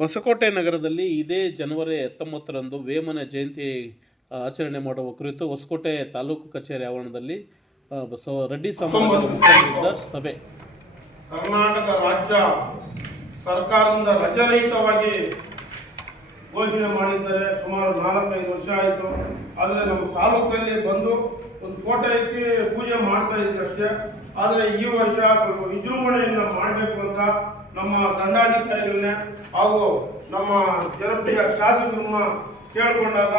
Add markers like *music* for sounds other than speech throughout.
ಹೊಸಕೋಟೆ ನಗರದಲ್ಲಿ ಇದೇ ಜನವರಿ ಹತ್ತೊಂಬತ್ತರಂದು ವೇಮನ ಜಯಂತಿ ಆಚರಣೆ ಮಾಡುವ ಕುರಿತು ಹೊಸಕೋಟೆ ತಾಲೂಕು ಕಚೇರಿ ಆವರಣದಲ್ಲಿ ರೆಡ್ಡಿ ಸಮಾಜದ ಮುಖಂಡರಿಂದ ಸಭೆ. ಕರ್ನಾಟಕ ರಾಜ್ಯ ಸರ್ಕಾರದಿಂದ ರಜರಹಿತವಾಗಿ ಘೋಷಣೆ ಮಾಡಿದ್ದಾರೆ ಸುಮಾರು ನಾಲ್ಕೈದು ವರ್ಷ ಆಯಿತು. ಆದರೆ ನಮ್ಮ ತಾಲೂಕಲ್ಲಿ ಬಂದು ಒಂದು ಫೋಟೋ ಇಕ್ಕಿ ಪೂಜೆ ಮಾಡ್ತಾ ಇದ್ರು ಅಷ್ಟೇ. ಆದರೆ ಈ ವರ್ಷ ಸ್ವಲ್ಪ ವಿಜೃಂಭಣೆಯಿಂದ ಮಾಡಬೇಕು ನಮ್ಮ ದಂಡಾಧಿಕಾರಿಗಳನ್ನ ಹಾಗೂ ನಮ್ಮ ಜನಪ್ರಿಯ ಶಾಸಕರನ್ನ ಕೇಳ್ಕೊಂಡಾಗ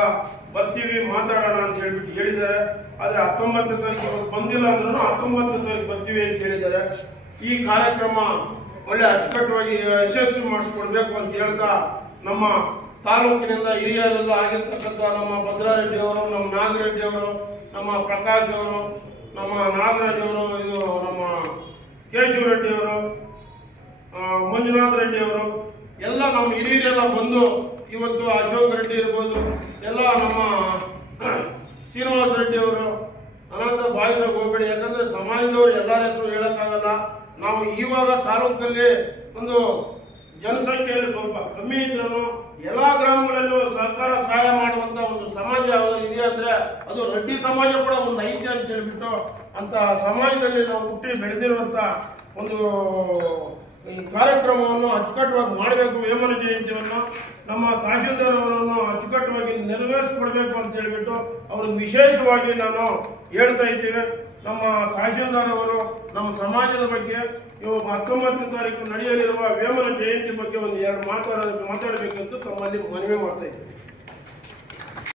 ಬರ್ತೀವಿ, ಮಾತಾಡೋಣ ಅಂತ ಹೇಳ್ಬಿಟ್ಟು ಹೇಳಿದ್ದಾರೆ. ಆದರೆ ಹತ್ತೊಂಬತ್ತನೇ ತಾರೀಕು ಬಂದಿಲ್ಲ ಅಂದ್ರೂ ಹತ್ತೊಂಬತ್ತನೇ ತಾರೀಕು ಬರ್ತೀವಿ ಅಂತ ಹೇಳಿದ್ದಾರೆ. ಈ ಕಾರ್ಯಕ್ರಮ ಒಳ್ಳೆ ಅಚ್ಚುಕಟ್ಟುವಾಗಿ ಯಶಸ್ವಿ ಮಾಡಿಸ್ಕೊಡ್ಬೇಕು ಅಂತ ಹೇಳ್ತಾ ನಮ್ಮ ತಾಲೂಕಿನಿಂದ ಹಿರಿಯರೆಲ್ಲ ಆಗಿರ್ತಕ್ಕಂಥ ನಮ್ಮ ಭದ್ರಾರೆಡ್ಡಿ ಅವರು, ನಮ್ಮ ನಾಗರೆಡ್ಡಿ ಅವರು, ನಮ್ಮ ಪ್ರಕಾಶ್ ಅವರು, ನಮ್ಮ ನಾಗರಾಜ್ ಅವರು, ಇದು ನಮ್ಮ ಕೇಶವರೆಡ್ಡಿ ಅವರು ಆ, ಮಂಜುನಾಥ್ ರೆಡ್ಡಿ ಅವರು, ಎಲ್ಲ ನಮ್ಮ ಹಿರಿಯರೆಲ್ಲ ಬಂದು, ಇವತ್ತು ಅಶೋಕ್ ರೆಡ್ಡಿ ಇರ್ಬೋದು, ಎಲ್ಲ ನಮ್ಮ *clears throat* ಶ್ರೀನಿವಾಸ ರೆಡ್ಡಿ ಅವರು, ಅನಂತ ಭಾವಿಸೋಕೆ ಹೋಗ್ಬೇಡಿ ಯಾಕಂದ್ರೆ ಸಮಾಜದವರು ಎಲ್ಲರ ಹೆಸರು ಹೇಳಕ್ಕಾಗಲ್ಲ. ನಾವು ಇವಾಗ ತಾಲೂಕಲ್ಲಿ ಒಂದು ಜನಸಂಖ್ಯೆಯಲ್ಲಿ ಸ್ವಲ್ಪ ಕಮ್ಮಿ ಇದ್ರೂ ಎಲ್ಲ ಗ್ರಾಮಗಳಲ್ಲೂ ಸರ್ಕಾರ ಸಹಾಯ ಮಾಡುವಂತ ಒಂದು ಸಮಾಜ ಯಾವುದು ಇದೆ ಅಂದ್ರೆ ಅದು ರೆಡ್ಡಿ ಸಮಾಜ ಕೂಡ ಒಂದು ಐತಿ ಅಂತ ಹೇಳ್ಬಿಟ್ಟು ಅಂತ ಸಮಾಜದಲ್ಲಿ ನಾವು ಹುಟ್ಟಿ ಬೆಳೆದಿರುವಂತ ಒಂದು ಈ ಕಾರ್ಯಕ್ರಮವನ್ನು ಅಚ್ಚುಕಟ್ಟುವಾಗಿ ಮಾಡಬೇಕು ವೇಮನ ಜಯಂತಿಯನ್ನು ನಮ್ಮ ತಹಶೀಲ್ದಾರ್ ಅವರನ್ನು ಅಚ್ಚುಕಟ್ಟುವಾಗಿ ನೆರವೇರಿಸಿಕೊಡ್ಬೇಕು ಅಂತ ಹೇಳಿಬಿಟ್ಟು ಅವ್ರಿಗೆ ವಿಶೇಷವಾಗಿ ನಾನು ಹೇಳ್ತಾ ಇದ್ದೇವೆ. ನಮ್ಮ ತಹಶೀಲ್ದಾರ್ ಅವರು ನಮ್ಮ ಸಮಾಜದ ಬಗ್ಗೆ ಇವಾಗ ಹತ್ತೊಂಬತ್ತನೇ ತಾರೀಕು ನಡೆಯಲಿರುವ ವೇಮನ ಜಯಂತಿ ಬಗ್ಗೆ ಒಂದು ಎರಡು ಮಾತಾಡೋದಕ್ಕೆ ಮಾತಾಡಬೇಕಂತ ತಮ್ಮಲ್ಲಿ ಮನವಿ ಮಾಡ್ತಾ ಇದ್ದೇವೆ.